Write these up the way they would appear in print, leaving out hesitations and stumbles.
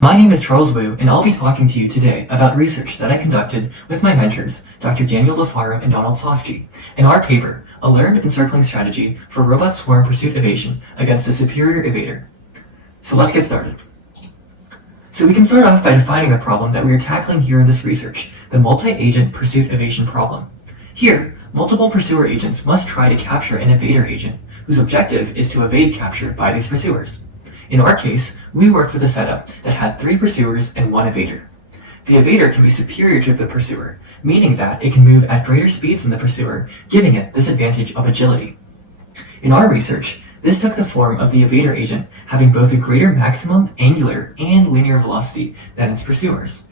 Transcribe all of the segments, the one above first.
My name is Charles Wu, and I'll be talking to you today about research that I conducted with my mentors, Dr. Daniel LaFaro and Donald Sofji, in our paper, A Learned Encircling Strategy for Robot Swarm Pursuit-Evasion Against a Superior Evader. So let's get started. So we can start off by defining the problem that we are tackling here in this research, the multi-agent pursuit-evasion problem. Here, multiple pursuer agents must try to capture an evader agent, whose objective is to evade capture by these pursuers. In our case, we worked with a setup that had 3 pursuers and 1 evader. The evader can be superior to the pursuer, meaning that it can move at greater speeds than the pursuer, giving it this advantage of agility. In our research, this took the form of the evader agent having both a greater maximum angular and linear velocity than its pursuers.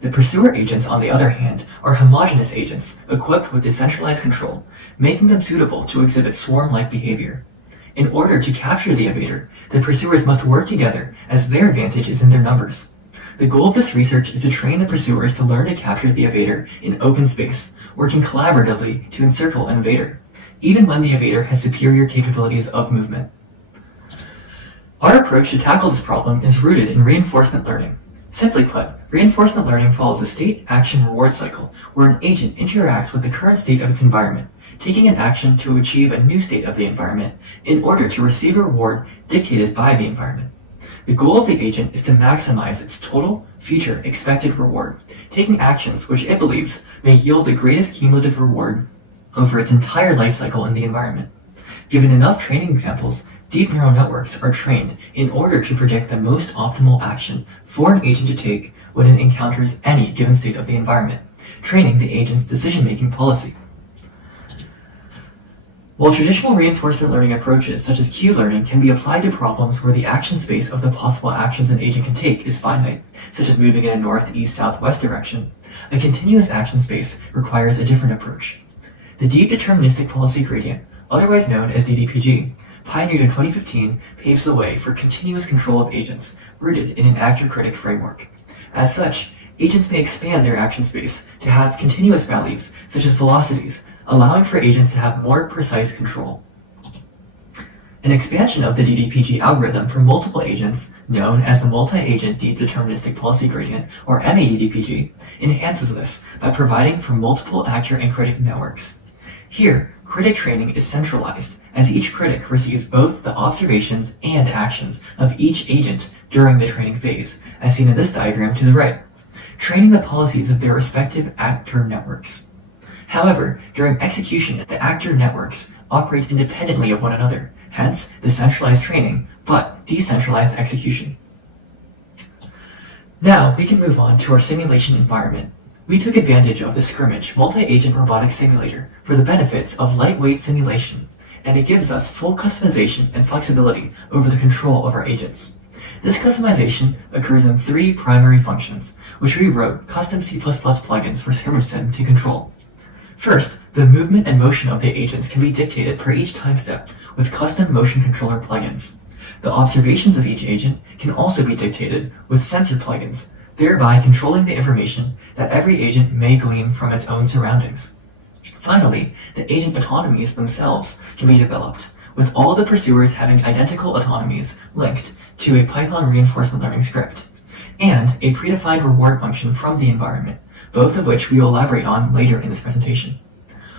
The pursuer agents, on the other hand, are homogeneous agents equipped with decentralized control, making them suitable to exhibit swarm-like behavior. In order to capture the evader, the pursuers must work together as their advantage is in their numbers. The goal of this research is to train the pursuers to learn to capture the evader in open space, working collaboratively to encircle an evader, even when the evader has superior capabilities of movement. Our approach to tackle this problem is rooted in reinforcement learning. Simply put, reinforcement learning follows a state-action-reward cycle where an agent interacts with the current state of its environment, taking an action to achieve a new state of the environment in order to receive a reward dictated by the environment. The goal of the agent is to maximize its total future expected reward, taking actions which it believes may yield the greatest cumulative reward over its entire life cycle in the environment. Given enough training examples, deep neural networks are trained in order to predict the most optimal action for an agent to take when it encounters any given state of the environment, training the agent's decision-making policy. While traditional reinforcement learning approaches such as Q-learning can be applied to problems where the action space of the possible actions an agent can take is finite, such as moving in a north, east, southwest direction, a continuous action space requires a different approach. The Deep Deterministic Policy Gradient, otherwise known as DDPG, pioneered in 2015, paves the way for continuous control of agents, rooted in an actor-critic framework. As such, agents may expand their action space to have continuous values, such as velocities, allowing for agents to have more precise control. An expansion of the DDPG algorithm for multiple agents, known as the Multi-Agent Deep Deterministic Policy Gradient, or MADDPG, enhances this by providing for multiple actor and critic networks. Here, critic training is centralized, as each critic receives both the observations and actions of each agent during the training phase, as seen in this diagram to the right, training the policies of their respective actor networks. However, during execution, the actor networks operate independently of one another, hence the centralized training, but decentralized execution. Now, we can move on to our simulation environment. We took advantage of the Scrimmage multi-agent robotics simulator for the benefits of lightweight simulation, and it gives us full customization and flexibility over the control of our agents. This customization occurs in 3 primary functions, which we wrote custom C++ plugins for Scrimmage Sim to control. First, the movement and motion of the agents can be dictated per each time step with custom motion controller plugins. The observations of each agent can also be dictated with sensor plugins, thereby controlling the information that every agent may glean from its own surroundings. Finally, the agent autonomies themselves can be developed, with all the pursuers having identical autonomies linked to a Python reinforcement learning script, and a predefined reward function from the environment, both of which we will elaborate on later in this presentation.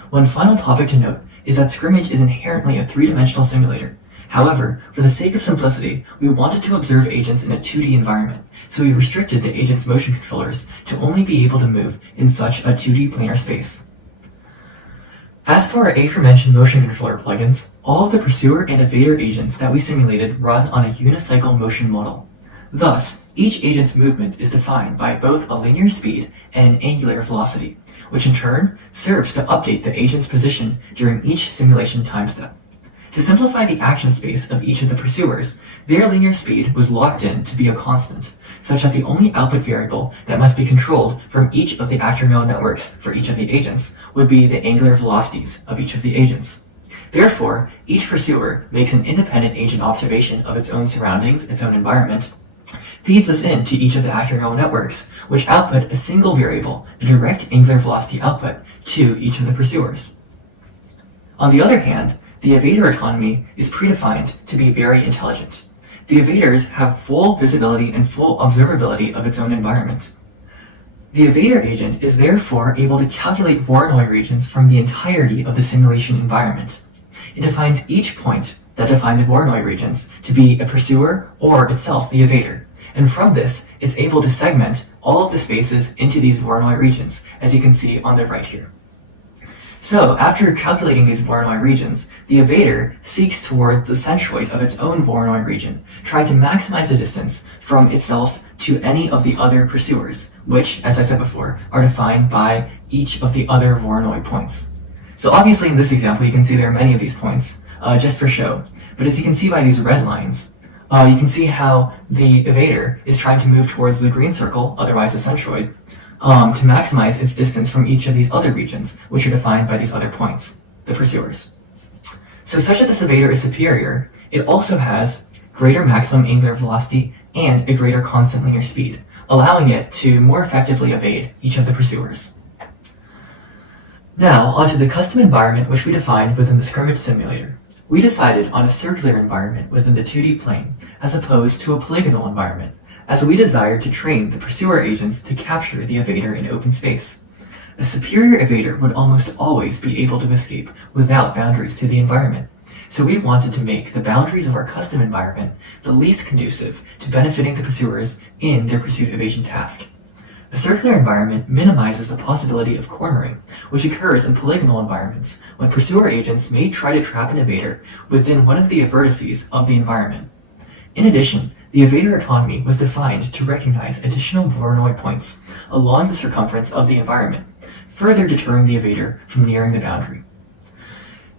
One final topic to note is that Scrimmage is inherently a 3-dimensional simulator. However, for the sake of simplicity, we wanted to observe agents in a 2D environment, so we restricted the agent's motion controllers to only be able to move in such a 2D planar space. As for our aforementioned motion controller plugins, all of the pursuer and evader agents that we simulated run on a unicycle motion model. Thus, each agent's movement is defined by both a linear speed and an angular velocity, which in turn serves to update the agent's position during each simulation time step. To simplify the action space of each of the pursuers, their linear speed was locked in to be a constant, such that the only output variable that must be controlled from each of the actor neural networks for each of the agents would be the angular velocities of each of the agents. Therefore, each pursuer makes an independent agent observation of its own surroundings, its own environment, feeds this into each of the actor neural networks, which output a single variable, a direct angular velocity output, to each of the pursuers. On the other hand, the evader autonomy is predefined to be very intelligent. the evaders have full visibility and full observability of its own environment. The evader agent is therefore able to calculate Voronoi regions from the entirety of the simulation environment. It defines each point that define the Voronoi regions to be a pursuer or itself the evader, and from this, it's able to segment all of the spaces into these Voronoi regions, as you can see on the right here. So, after calculating these Voronoi regions, the evader seeks toward the centroid of its own Voronoi region, trying to maximize the distance from itself to any of the other pursuers, which, as I said before, are defined by each of the other Voronoi points. So obviously in this example, you can see there are many of these points, just for show. But as you can see by these red lines, you can see how the evader is trying to move towards the green circle, otherwise the centroid, to maximize its distance from each of these other regions, which are defined by these other points, the pursuers. So such that this evader is superior, it also has greater maximum angular velocity and a greater constant linear speed, allowing it to more effectively evade each of the pursuers. Now, onto the custom environment which we defined within the scrimmage simulator. We decided on a circular environment within the 2D plane, as opposed to a polygonal environment, as we desired to train the pursuer agents to capture the evader in open space. A superior evader would almost always be able to escape without boundaries to the environment, so we wanted to make the boundaries of our custom environment the least conducive to benefiting the pursuers in their Pursuit-Evasion task. A circular environment minimizes the possibility of cornering, which occurs in polygonal environments when pursuer agents may try to trap an evader within one of the vertices of the environment. In addition, the evader autonomy was defined to recognize additional Voronoi points along the circumference of the environment, further deterring the evader from nearing the boundary.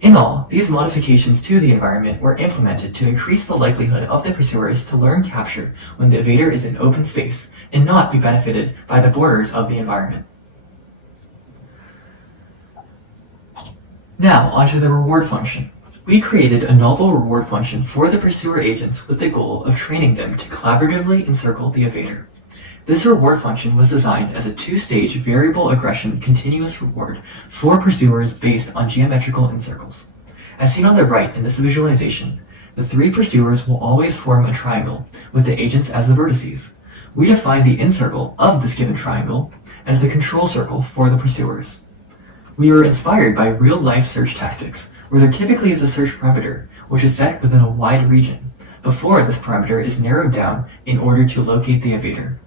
In all, these modifications to the environment were implemented to increase the likelihood of the pursuers to learn capture when the evader is in open space and not be benefited by the borders of the environment. Now, onto the reward function. We created a novel reward function for the pursuer agents with the goal of training them to collaboratively encircle the evader. This reward function was designed as a two-stage variable aggression continuous reward for pursuers based on geometrical encircles. As seen on the right in this visualization, the three pursuers will always form a triangle with the agents as the vertices. We define the encircle of this given triangle as the control circle for the pursuers. We were inspired by real-life search tactics, where there typically is a search parameter, which is set within a wide region, before this parameter is narrowed down in order to locate the evader.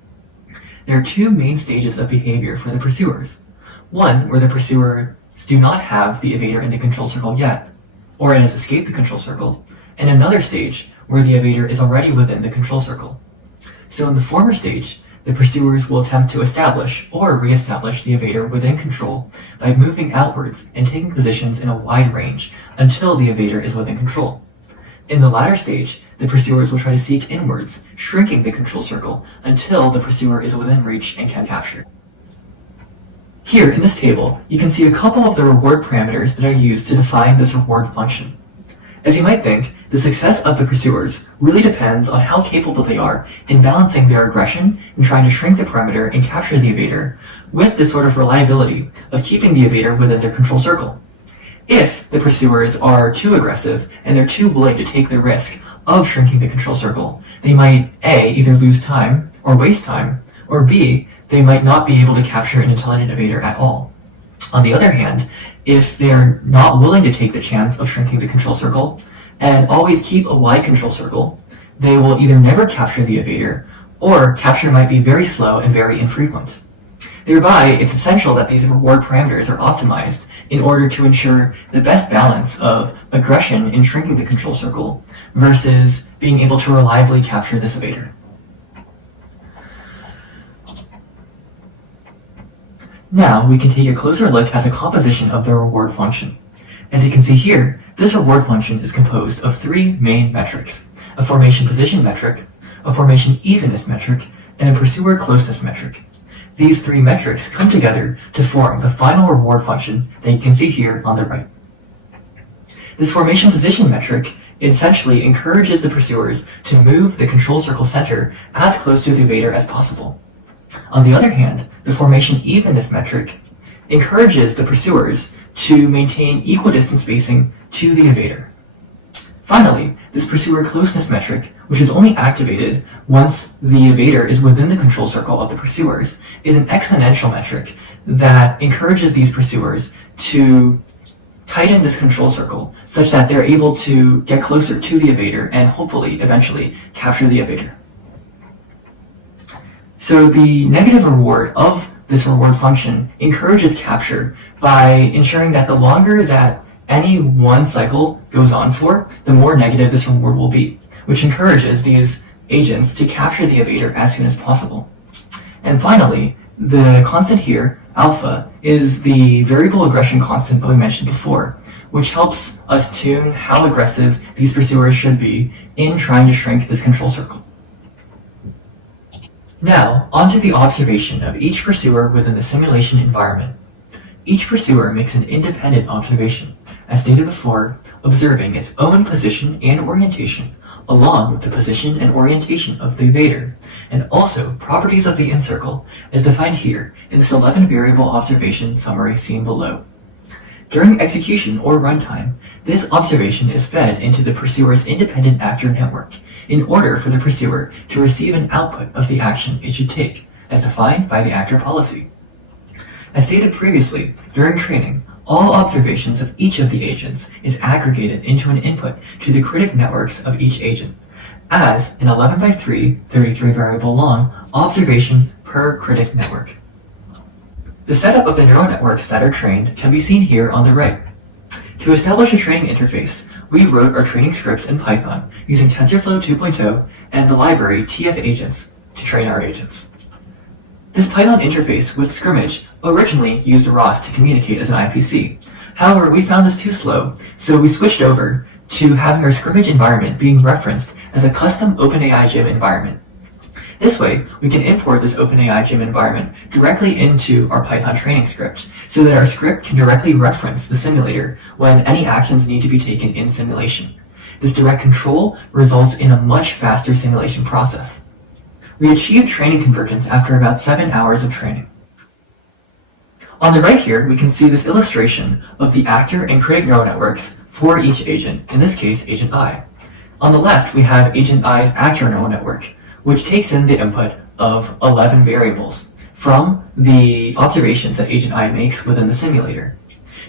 There are two main stages of behavior for the pursuers. One, where the pursuers do not have the evader in the control circle yet, or it has escaped the control circle, and another stage, where the evader is already within the control circle. So in the former stage, the pursuers will attempt to establish or re-establish the evader within control by moving outwards and taking positions in a wide range until the evader is within control. In the latter stage, the pursuers will try to seek inwards, shrinking the control circle until the pursuer is within reach and can capture. Here in this table, you can see a couple of the reward parameters that are used to define this reward function. As you might think, the success of the pursuers really depends on how capable they are in balancing their aggression and trying to shrink the perimeter and capture the evader with the sort of reliability of keeping the evader within their control circle. If the pursuers are too aggressive and they're too willing to take the risk of shrinking the control circle, they might A, either lose time or waste time, or B, they might not be able to capture an intelligent evader at all. On the other hand, if they're not willing to take the chance of shrinking the control circle and always keep a wide control circle, they will either never capture the evader, or capture might be very slow and very infrequent. Thereby, it's essential that these reward parameters are optimized in order to ensure the best balance of aggression in shrinking the control circle versus being able to reliably capture this evader. Now we can take a closer look at the composition of the reward function. As you can see here, this reward function is composed of three main metrics: a formation position metric, a formation evenness metric, and a pursuer closeness metric. These three metrics come together to form the final reward function that you can see here on the right. This formation position metric essentially encourages the pursuers to move the control circle center as close to the evader as possible. On the other hand, the formation evenness metric encourages the pursuers to maintain equidistant spacing to the evader. Finally, this pursuer closeness metric, which is only activated once the evader is within the control circle of the pursuers, is an exponential metric that encourages these pursuers to tighten this control circle such that they're able to get closer to the evader and hopefully eventually capture the evader. So the negative reward of this reward function encourages capture by ensuring that the longer that any one cycle goes on for, the more negative this reward will be, which encourages these agents to capture the evader as soon as possible. And finally, the constant here, alpha, is the variable aggression constant that we mentioned before, which helps us tune how aggressive these pursuers should be in trying to shrink this control circle. Now, onto the observation of each pursuer within the simulation environment. Each pursuer makes an independent observation, as stated before, observing its own position and orientation, along with the position and orientation of the evader, and also properties of the encircle, as defined here in this 11-variable observation summary seen below. During execution or runtime, this observation is fed into the pursuer's independent actor network in order for the pursuer to receive an output of the action it should take, as defined by the actor policy. As stated previously, during training, all observations of each of the agents is aggregated into an input to the critic networks of each agent, as an 11x3, 33-variable long observation per critic network. The setup of the neural networks that are trained can be seen here on the right. To establish a training interface, we wrote our training scripts in Python using TensorFlow 2.0 and the library tf-agents to train our agents. This Python interface with Scrimmage originally used ROS to communicate as an IPC. However, we found this too slow, so we switched over to having our Scrimmage environment being referenced as a custom OpenAI Gym environment. This way, we can import this OpenAI Gym environment directly into our Python training script, so that our script can directly reference the simulator when any actions need to be taken in simulation. This direct control results in a much faster simulation process. We achieved training convergence after about 7 hours of training. On the right here, we can see this illustration of the actor and critic neural networks for each agent, in this case, agent I. On the left, we have agent I's actor neural network, which takes in the input of 11 variables from the observations that agent I makes within the simulator.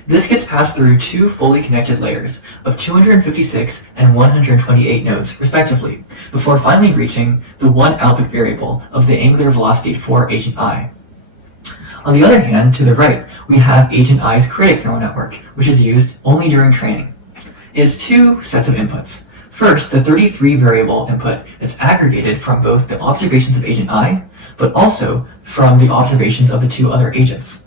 This gets passed through two fully connected layers of 256 and 128 nodes, respectively, before finally reaching the one output variable of the angular velocity for agent I. On the other hand, to the right, we have agent I's critic neural network, which is used only during training. It has two sets of inputs. First, the 33-variable input that's aggregated from both the observations of agent I, but also from the observations of the two other agents.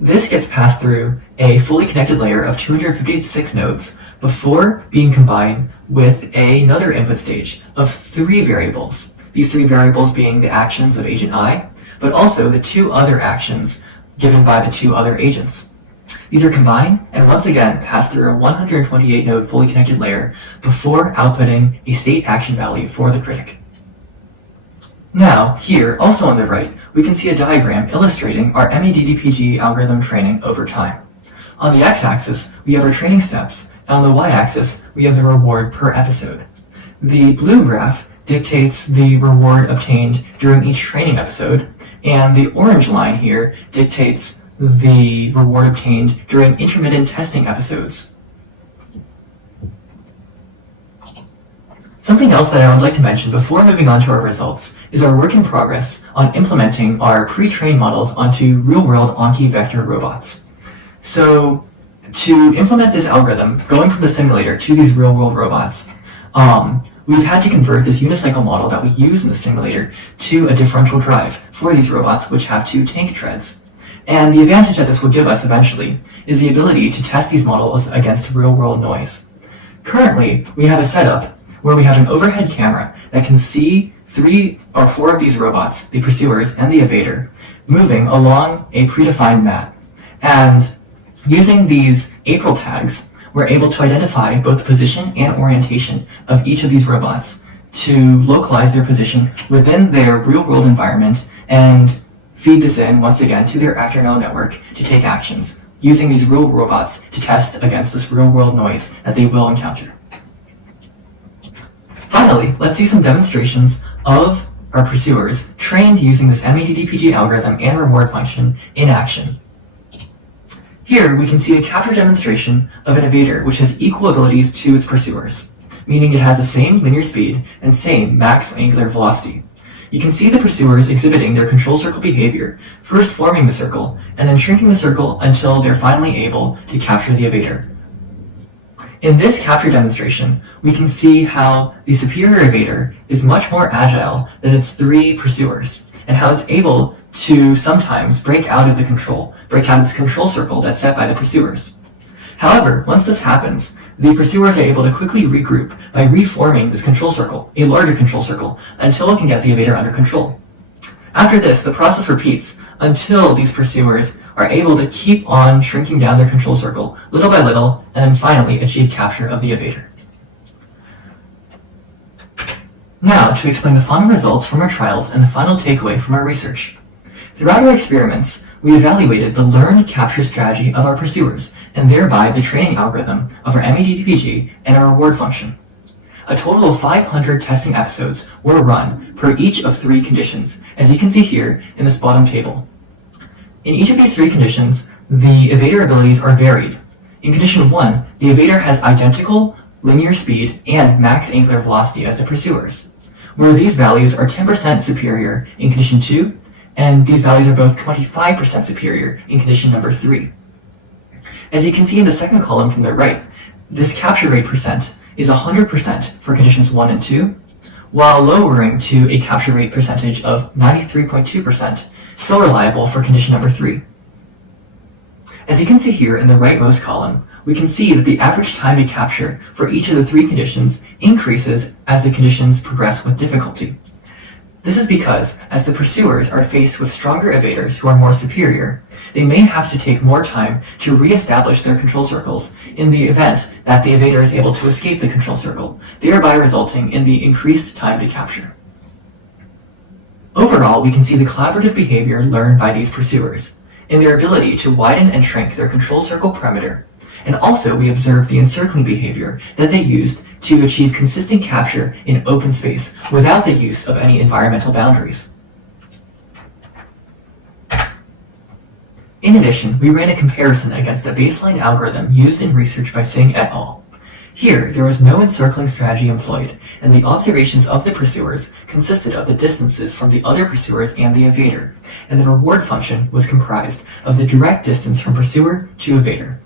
This gets passed through a fully connected layer of 256 nodes before being combined with another input stage of 3 variables. These 3 variables being the actions of agent I, but also the 2 other actions given by the 2 other agents. These are combined and once again passed through a 128 node fully connected layer before outputting a state action value for the critic. Now, here, also on the right, we can see a diagram illustrating our MADDPG algorithm training over time. On the x-axis, we have our training steps, and on the y-axis, we have the reward per episode. The blue graph dictates the reward obtained during each training episode, and the orange line here dictates the reward obtained during intermittent testing episodes. Something else that I would like to mention before moving on to our results is our work in progress on implementing our pre-trained models onto real-world Anki vector robots. So to implement this algorithm, going from the simulator to these real-world robots, we've had to convert this unicycle model that we use in the simulator to a differential drive for these robots, which have 2 tank treads. And the advantage that this will give us eventually is the ability to test these models against real-world noise. Currently, we have a setup where we have an overhead camera that can see 3 or 4 of these robots, the pursuers and the evader, moving along a predefined mat. And using these April tags, we're able to identify both the position and orientation of each of these robots to localize their position within their real-world environment and feed this in, once again, to their actor neural network to take actions, using these real robots to test against this real-world noise that they will encounter. Finally, let's see some demonstrations of our pursuers trained using this MADDPG algorithm and reward function in action. Here, we can see a capture demonstration of an evader which has equal abilities to its pursuers, meaning it has the same linear speed and same max angular velocity. You can see the pursuers exhibiting their control circle behavior, first forming the circle, and then shrinking the circle until they're finally able to capture the evader. In this capture demonstration, we can see how the superior evader is much more agile than its three pursuers, and how it's able to sometimes break out of this control circle that's set by the pursuers. However, once this happens, the pursuers are able to quickly regroup by reforming this control circle, a larger control circle, until it can get the evader under control. After this, the process repeats until these pursuers are able to keep on shrinking down their control circle little by little, and then finally achieve capture of the evader. Now, to explain the final results from our trials and the final takeaway from our research. Throughout our experiments, we evaluated the learned capture strategy of our pursuers, and thereby the training algorithm of our MADDPG and our reward function. A total of 500 testing episodes were run per each of three conditions, as you can see here in this bottom table. In each of these three conditions, the evader abilities are varied. In condition 1, the evader has identical linear speed and max angular velocity as the pursuers, where these values are 10% superior in condition 2, and these values are both 25% superior in condition number 3. As you can see in the second column from the right, this capture rate percent is 100% for conditions 1 and 2, while lowering to a capture rate percentage of 93.2%, still reliable for condition number 3. As you can see here in the rightmost column, we can see that the average time to capture for each of the three conditions increases as the conditions progress with difficulty. This is because, as the pursuers are faced with stronger evaders who are more superior, they may have to take more time to re-establish their control circles in the event that the evader is able to escape the control circle, thereby resulting in the increased time to capture. Overall, we can see the collaborative behavior learned by these pursuers, in their ability to widen and shrink their control circle perimeter, and also we observe the encircling behavior that they used to achieve consistent capture in open space without the use of any environmental boundaries. In addition, we ran a comparison against a baseline algorithm used in research by Singh et al. Here, there was no encircling strategy employed, and the observations of the pursuers consisted of the distances from the other pursuers and the evader, and the reward function was comprised of the direct distance from pursuer to evader.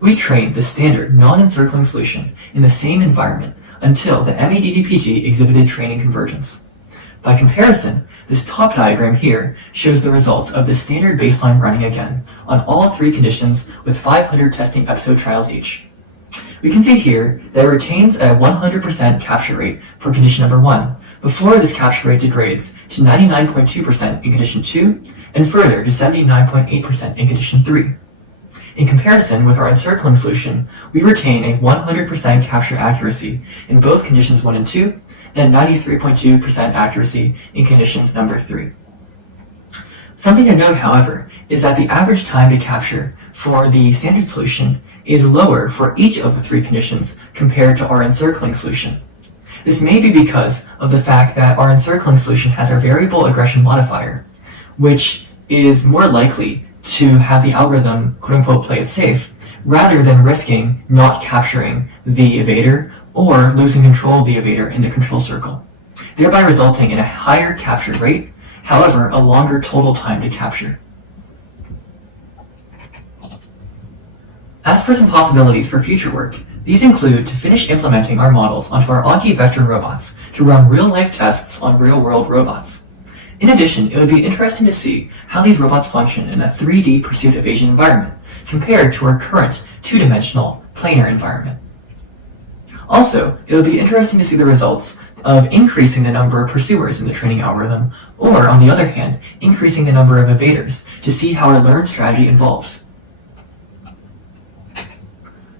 We trained the standard non-encircling solution in the same environment until the MADDPG exhibited training convergence. By comparison, this top diagram here shows the results of the standard baseline running again on all three conditions with 500 testing episode trials each. We can see here that it retains a 100% capture rate for condition number 1, before this capture rate degrades to 99.2% in condition 2, and further to 79.8% in condition 3. In comparison with our encircling solution, we retain a 100% capture accuracy in both conditions 1 and 2, and a 93.2% accuracy in conditions number 3. Something to note, however, is that the average time to capture for the standard solution is lower for each of the three conditions compared to our encircling solution. This may be because of the fact that our encircling solution has a variable aggression modifier, which is more likely to have the algorithm quote-unquote play it safe, rather than risking not capturing the evader or losing control of the evader in the control circle, thereby resulting in a higher capture rate, however, a longer total time to capture. As for some possibilities for future work, these include to finish implementing our models onto our Anki vector robots to run real-life tests on real-world robots. In addition, it would be interesting to see how these robots function in a 3D Pursuit-Evasion environment compared to our current two-dimensional planar environment. Also, it would be interesting to see the results of increasing the number of pursuers in the training algorithm, or on the other hand, increasing the number of evaders to see how our learned strategy evolves.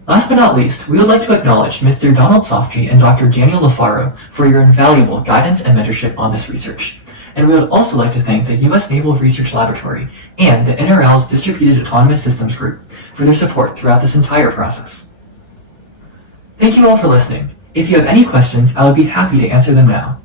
Last but not least, we would like to acknowledge Mr. Donald Sofji and Dr. Daniel Lafaro for your invaluable guidance and mentorship on this research. And we would also like to thank the U.S. Naval Research Laboratory and the NRL's Distributed Autonomous Systems Group for their support throughout this entire process. Thank you all for listening. If you have any questions, I would be happy to answer them now.